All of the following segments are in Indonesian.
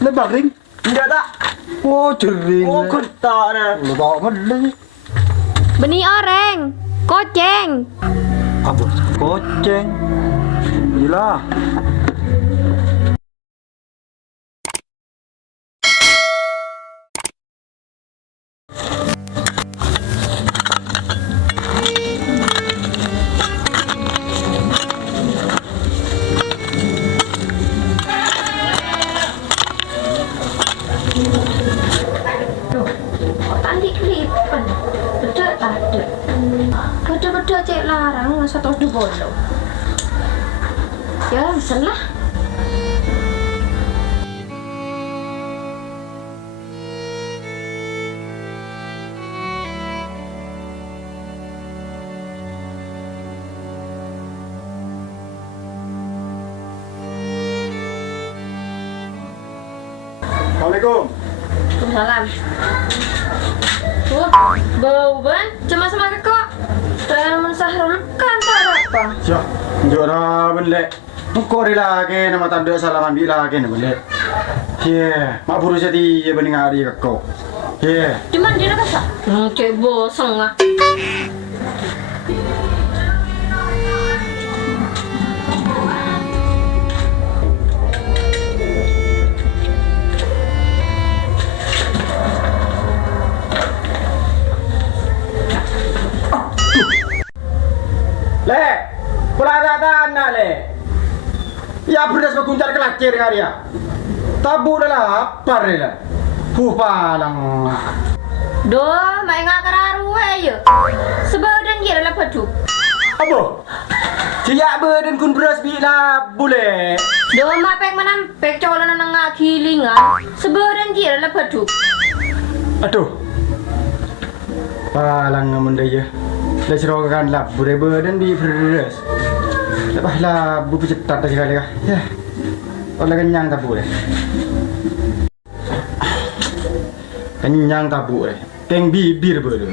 Lebak ring. Tidak tak. Oh, jering. Oh, kentak dah. Lu bawa meli. Benih oreng, koceng. Apa? Koceng. Gila. Tadi klipan, beda ada. Beda-beda cek larang, masa tos di bolo. Ya, salah. Assalamualaikum. Salam. Bau ban, cuma sama kok. Dengan mensahrul kan tak ada apa. Siap. Jora belek. Kau lagi nama tanda salaman bila lagi nih belek. Yeah, mak buru jadi ya bening hari kau. Yeah. Cuman dia rasa, cek bosong ah. Le, peladanan nak le. Ya beras berkuncar kelacir hari ya. Tabu dah lapar le. Palang. Doh, mai ngak keraru ayo. Sebadan dia lah padu. Apa? Siap berden kun beras bila boleh. Doh, mak pek menampek colan nang ngak kilingan. Sebadan dia lah padu. Aduh. Palang ngamun dia. Dah serokan lah berden di beras. Lepas lah bu cepat sekali kah. Ya. Oleh kenyang tabu deh. Kenyang tabu deh. Teng bibir ber.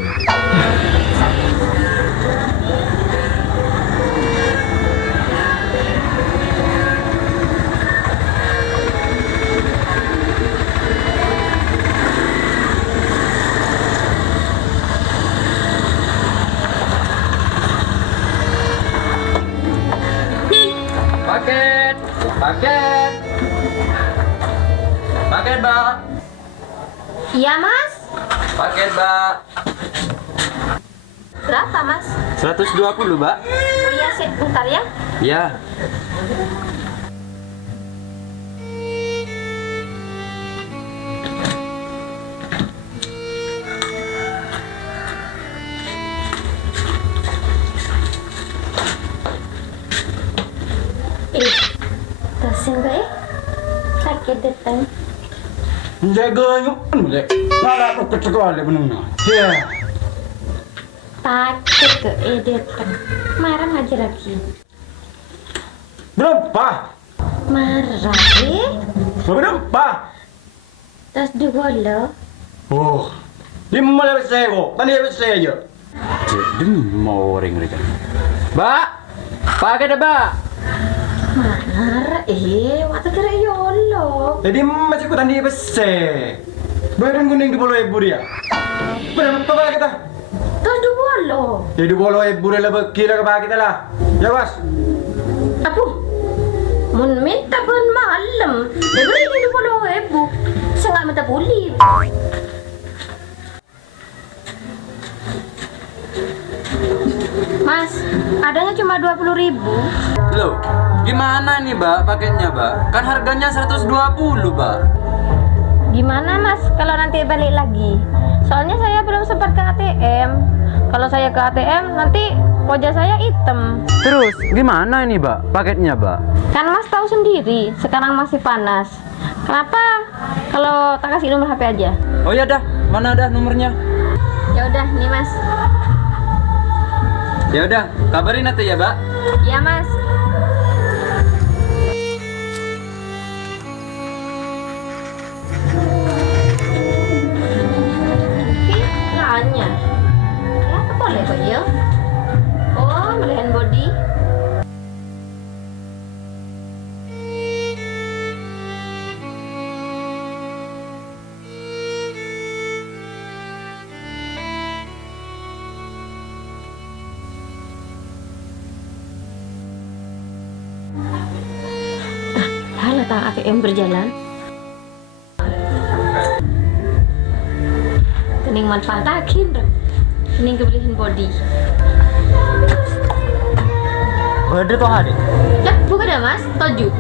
Paket. Paket. Paket, Mbak. Iya, Mas. Paket, Mbak. Berapa, Mas? 120, Mbak. Oh iya, bentar ya. Ya. Tersing baik. Sakit datang. Jaga yuk, boleh. Nak nak kecekal le benungna. Ya. Takut ke datang. Marah aja lagi. Berapa? Marah Berapa? Tas dua lo. Oh. 5 kok. Tadi habis saya je. Jadi mau orang mereka. Mbak. Paket, Mbak. Marah waktu kira yolo. Jadi masih ku tadi habis saya. Badan kuning di bawah ibu dia. Berapa bala kita? Tas dua lo. Ya di bawah ibu dia lebih kira ke bawah kita lah. Ya bos. Apa? Mun minta pun malam. Dia beri di puluh ribu. Saya nggak minta boleh. Mas, adanya cuma 20.000. Loh, gimana nih, Mbak, paketnya, Mbak? Kan harganya 120, Mbak. Gimana Mas kalau nanti balik lagi? Soalnya saya belum sempat ke ATM. Kalau saya ke ATM nanti wajah saya hitam. Terus, gimana ini, Mbak, paketnya, Mbak? Kan Mas tahu sendiri, sekarang masih panas. Kenapa kalau tak kasih nomor HP aja? Oh ya dah, mana dah nomornya? Ya udah, nih Mas. Ya udah, kabarin nanti ya, Mbak. Iya Mas. Nanya, kenapa boleh kok ya? Oh, melihat body. ATM berjalan. Kening manfaatakin, kening kebeliin body. Berde toh ada. Dah, buka dah mas, toju.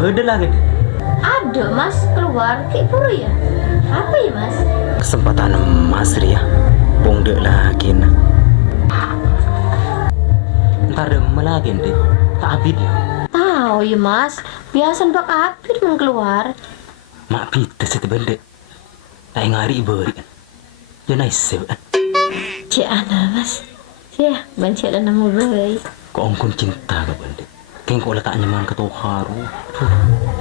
Berde lagi. Ada mas, keluar kayak puru ya. Apa ya mas? Kesempatan emas Ria. Pongdek lagi nah. Ntar ada lagi deh. Tak abid ya. Tahu ya mas, biasa bak apit men keluar. Mak pita situ bende. Tak ngari beri kan. Jangan isep kan. Cik ana mas. Ya, bancik dan nama baik. Kau ongkon cinta ke bende. Keng kau letak nyaman ke haru.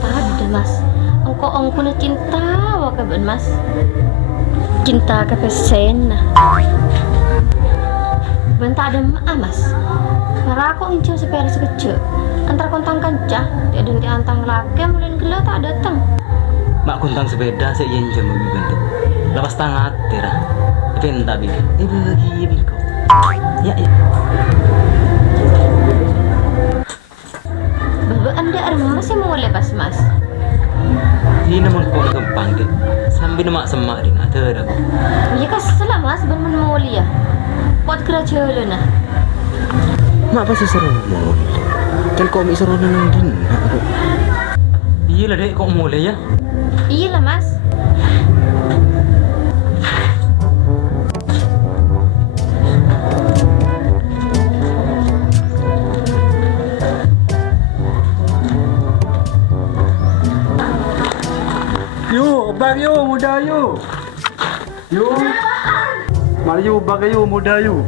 Ada mas. Engkau ongkuna cinta wakaban mas. Cinta ke pesen. Bentar ada mak mas. Karena aku incau sepera sekecil. Antar kontang kancah. Dia dan antang laki mulai gila tak datang. Mak kuntang sepeda saya jam mobil bende. Lepas tangan terah. Penta bi. Bagi kau. Ya ya. Bapak anda mas yang mau lepas mas. Ini namun kau gampang deh. Sambil mak semak din ada. Ya kasih mas bermen mau lihat. Pot kerja lah nah. Mak pasti seru mau. Kan kau mi seru nang din. Iya lah dek kau mulai ya. Iya lah mas. Yu, bang yu, muda yu. Yu. Mari yu, bang yu, muda yu.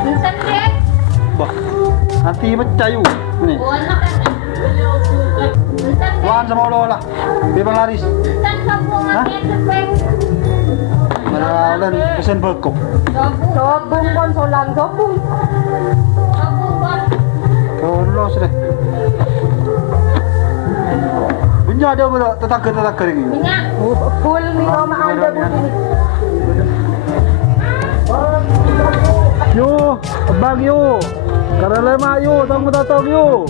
Bentar dek. Bah. Nanti pecah yu. Ni. Anak kan. Bentar dek. Wan sama lo lah. Bebang laris. Bentar kamu ngapain sepeng. Mana dan pesen bekok. Gabung konsolan gabung. Gabung kan. Kau los deh. Punya dia pula tetangga ini. Minyak. Full ni rumah anda begini. Yu, bang yu. Karena lemak yu, tamu datang yu.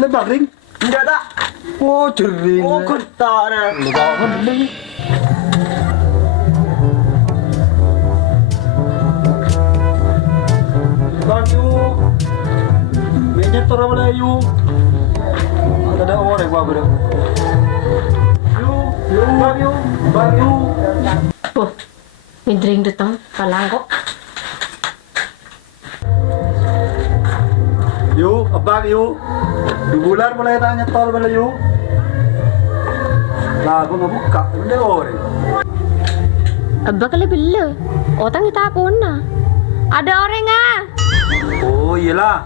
Lebak ring? Tidak tak. Oh, jering. Oh kentak dah. Lebak ring. Bang yu. Banyak orang Melayu. Ada orang yang bawa Bang yu. Oh, mindring datang kalang kok. Yu, abang yu. 2 bulan mulai tanya tol Melayu. Lah, aku nggak buka. Ada orang. Abah kali bela. Otang kita pun na. Ada orang ah. Oh, iyalah.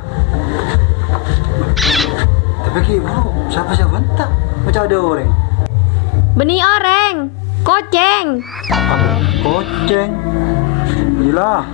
Tapi bro, siapa entah. Macam ada orang. Benih orang. Koceng. Koceng. Iyalah.